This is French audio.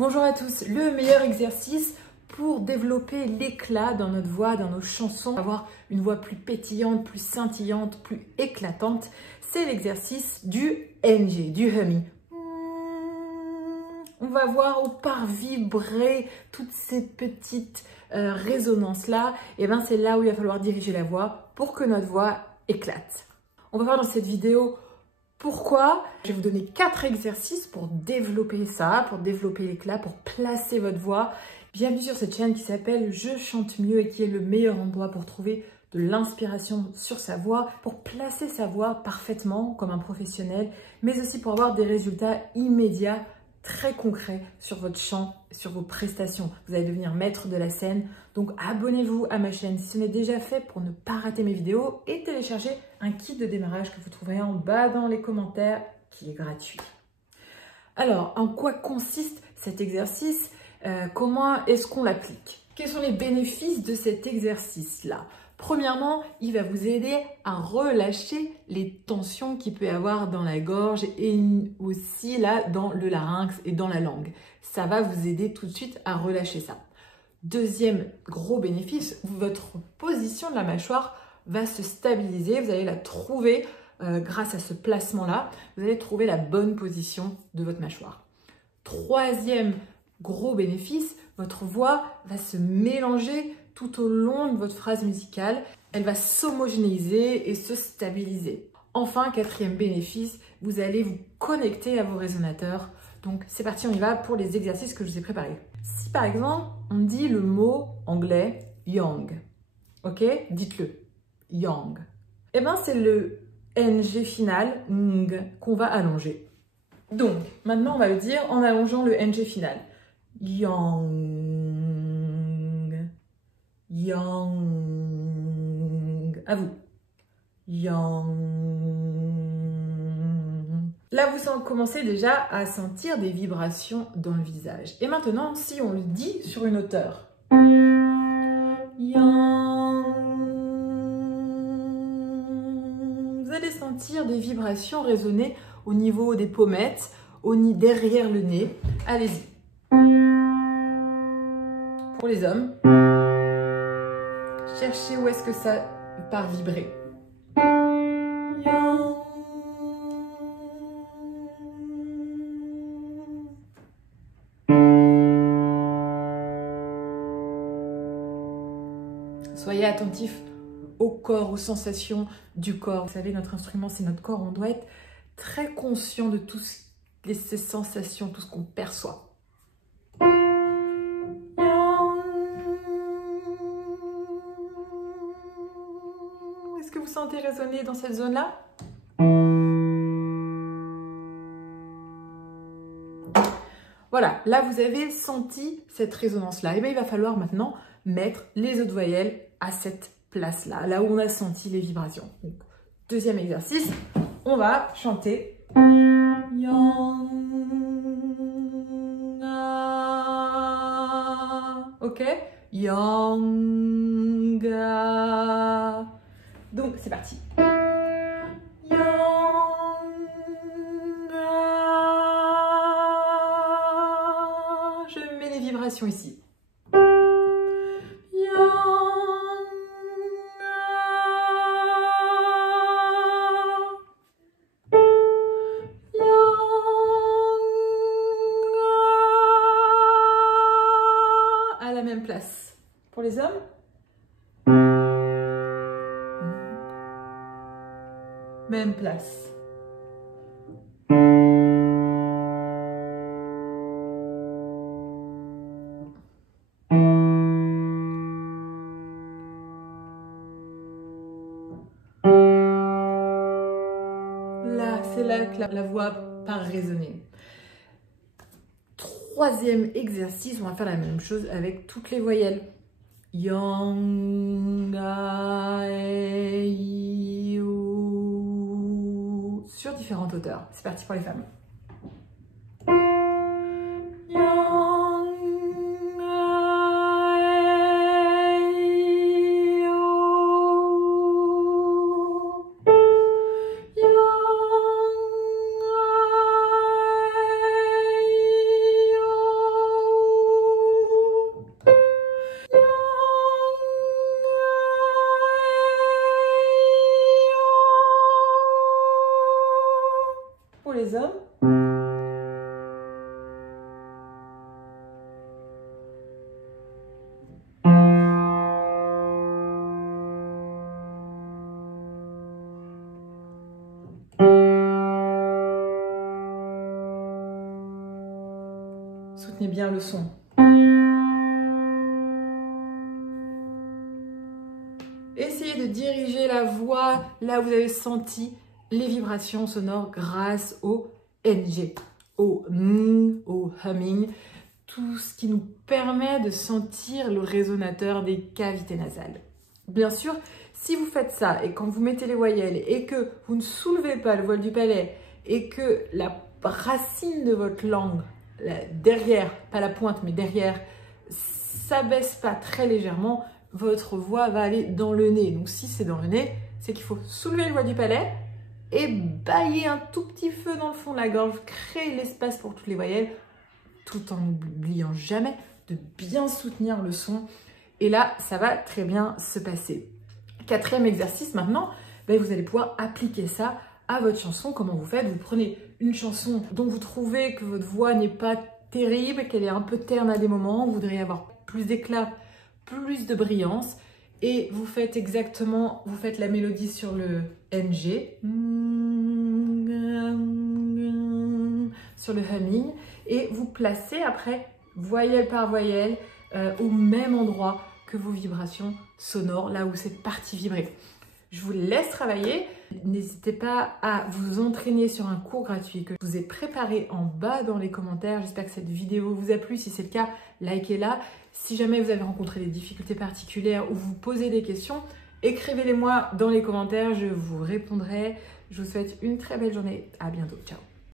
Bonjour à tous, le meilleur exercice pour développer l'éclat dans notre voix, dans nos chansons, avoir une voix plus pétillante, plus scintillante, plus éclatante, c'est l'exercice du NG, du humming. On va voir où part vibrer toutes ces petites résonances-là, et bien c'est là où il va falloir diriger la voix pour que notre voix éclate. On va voir dans cette vidéo pourquoi. Je vais vous donner 4 exercices pour développer ça, pour développer l'éclat, pour placer votre voix. Bienvenue sur cette chaîne qui s'appelle Je chante mieux et qui est le meilleur endroit pour trouver de l'inspiration sur sa voix, pour placer sa voix parfaitement comme un professionnel, mais aussi pour avoir des résultats immédiats, très concrets sur votre chant, sur vos prestations. Vous allez devenir maître de la scène. Donc abonnez-vous à ma chaîne si ce n'est déjà fait pour ne pas rater mes vidéos et téléchargez un kit de démarrage que vous trouverez en bas dans les commentaires qui est gratuit. Alors, en quoi consiste cet exercice? Comment est-ce qu'on l'applique? Quels sont les bénéfices de cet exercice-là? Premièrement, il va vous aider à relâcher les tensions qu'il peut y avoir dans la gorge et aussi là dans le larynx et dans la langue. Ça va vous aider tout de suite à relâcher ça. Deuxième gros bénéfice, votre position de la mâchoire va se stabiliser. Vous allez la trouver grâce à ce placement-là. Vous allez trouver la bonne position de votre mâchoire. Troisième gros bénéfice, votre voix va se mélanger tout au long de votre phrase musicale. Elle va s'homogénéiser et se stabiliser. Enfin, quatrième bénéfice, vous allez vous connecter à vos résonateurs. Donc, c'est parti, on y va pour les exercices que je vous ai préparés. Si par exemple, on dit le mot anglais young, ok? Dites-le, young. Eh bien, c'est le NG final, ng, qu'on va allonger. Donc, maintenant, on va le dire en allongeant le NG final. Young, young. À vous. Young. Là, vous commencez déjà à sentir des vibrations dans le visage. Et maintenant, si on le dit sur une hauteur. Young. Vous allez sentir des vibrations résonner au niveau des pommettes, derrière le nez. Allez-y. Pour les hommes, cherchez où est-ce que ça part vibrer. Soyez attentifs au corps, aux sensations du corps. Vous savez, notre instrument, c'est notre corps. On doit être très conscient de toutes ces sensations, tout ce qu'on perçoit. Est-ce que vous sentez résonner dans cette zone-là? Voilà, là vous avez senti cette résonance-là. Et bien il va falloir maintenant mettre les autres voyelles à cette place-là, là où on a senti les vibrations. Donc, deuxième exercice, on va chanter ok? Yonga. Donc c'est parti. Je mets les vibrations ici. À la même place. Pour les hommes. Même place. Là, c'est là que la voix part résonner. Troisième exercice, on va faire la même chose avec toutes les voyelles. Yang, sur différentes hauteurs. C'est parti pour les femmes. Soutenez bien le son. Essayez de diriger la voix là où vous avez senti les vibrations sonores grâce au NG, au humming, tout ce qui nous permet de sentir le résonateur des cavités nasales. Bien sûr, si vous faites ça et quand vous mettez les voyelles et que vous ne soulevez pas le voile du palais et que la racine de votre langue, derrière, pas la pointe mais derrière, s'abaisse pas très légèrement, votre voix va aller dans le nez. Donc si c'est dans le nez, c'est qu'il faut soulever le voile du palais et bâiller un tout petit feu dans le fond de la gorge, créer l'espace pour toutes les voyelles, tout en n'oubliant jamais de bien soutenir le son. Et là, ça va très bien se passer. Quatrième exercice maintenant, vous allez pouvoir appliquer ça à votre chanson. Comment vous faites? Vous prenez une chanson dont vous trouvez que votre voix n'est pas terrible, qu'elle est un peu terne à des moments, vous voudriez avoir plus d'éclat, plus de brillance, et vous faites exactement, vous faites la mélodie sur le NG, sur le humming, et vous placez après, voyelle par voyelle, au même endroit que vos vibrations sonores, là où c'est parti vibrer. Je vous laisse travailler. N'hésitez pas à vous entraîner sur un cours gratuit que je vous ai préparé en bas dans les commentaires. J'espère que cette vidéo vous a plu. Si c'est le cas, likez-la. Si jamais vous avez rencontré des difficultés particulières ou vous posez des questions, écrivez-les moi dans les commentaires. Je vous répondrai. Je vous souhaite une très belle journée. À bientôt. Ciao.